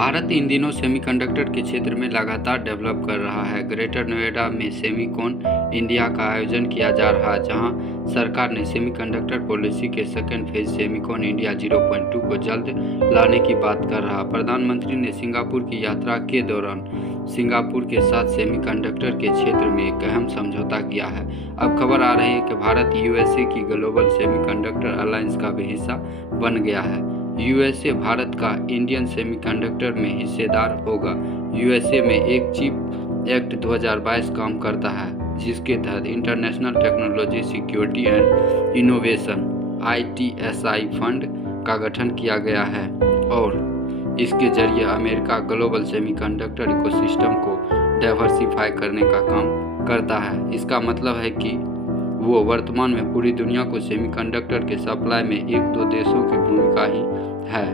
भारत इन दिनों सेमीकंडक्टर के क्षेत्र में लगातार डेवलप कर रहा है। ग्रेटर नोएडा में सेमीकॉन इंडिया का आयोजन किया जा रहा है, जहां सरकार ने सेमीकंडक्टर पॉलिसी के सेकेंड फेज सेमीकॉन इंडिया 0.2 को जल्द लाने की बात कर रहा। प्रधानमंत्री ने सिंगापुर की यात्रा के दौरान सिंगापुर के साथ सेमीकंडक्टर के क्षेत्र में एक अहम समझौता किया है। अब खबर आ रही है कि भारत यूएसए की ग्लोबल सेमीकंडक्टर अलायंस का भी हिस्सा बन गया है। यूएसए भारत का इंडियन सेमीकंडक्टर में हिस्सेदार होगा। यूएसए में एक चिप एक्ट 2022 काम करता है, जिसके तहत international technology security and innovation ITSI fund का गठन किया गया है और इसके जरिए अमेरिका ग्लोबल सेमीकंडक्टर इकोसिस्टम को डाइवर्सिफाई करने का काम करता है। इसका मतलब है कि वो वर्तमान में पूरी दुनिया को सेमीकंडक्टर के सप्लाई में एक दो देशों की भूमिका ही है।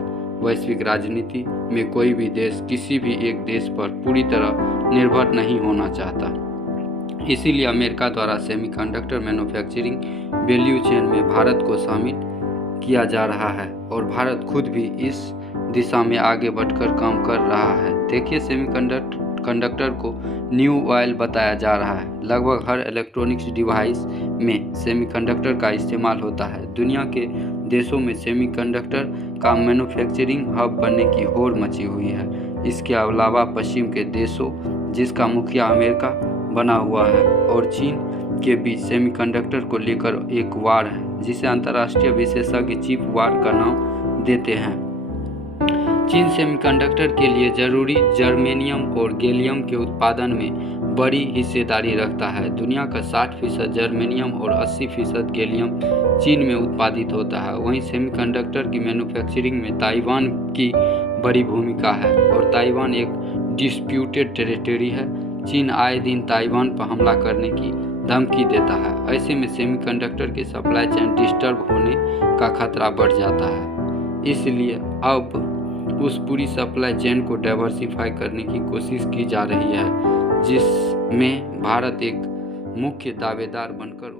वैश्विक राजनीति में कोई भी देश किसी भी एक देश पर पूरी तरह निर्भर नहीं होना चाहता। इसीलिए अमेरिका द्वारा सेमीकंडक्टर मैन्युफैक्चरिंग वैल्यू चेन में भारत को शामिल किया जा रहा है और भारत खुद भी इस दिशा में आगे बढ़कर काम कर रहा है। देखिए, सेमीकंडक्टर को न्यू ऑयल बताया जा रहा है। लगभग हर इलेक्ट्रॉनिक्स डिवाइस में सेमीकंडक्टर का इस्तेमाल होता है। दुनिया के देशों में सेमीकंडक्टर का मैन्युफैक्चरिंग हब बनने की होड़ मची हुई है। इसके अलावा पश्चिम के देशों, जिसका मुखिया अमेरिका बना हुआ है, और चीन के बीच सेमीकंडक्टर को लेकर एक वार है, जिसे अंतर्राष्ट्रीय विशेषज्ञ चिप वार का नाम देते हैं। चीन सेमीकंडक्टर के लिए जरूरी जर्मेनियम और गैलियम के उत्पादन में बड़ी हिस्सेदारी रखता है। दुनिया का 60% जर्मेनियम और 80% गैलियम चीन में उत्पादित होता है। वहीं सेमीकंडक्टर की मैन्युफैक्चरिंग में ताइवान की बड़ी भूमिका है और ताइवान एक डिस्प्यूटेड टेरिटरी है। चीन आए दिन ताइवान पर हमला करने की धमकी देता है। ऐसे में सेमीकंडक्टर के सप्लाई चेन डिस्टर्ब होने का खतरा बढ़ जाता है। इसलिए अब उस पूरी सप्लाई चेन को डाइवर्सिफाई करने की कोशिश की जा रही है, जिसमें भारत एक मुख्य दावेदार बनकर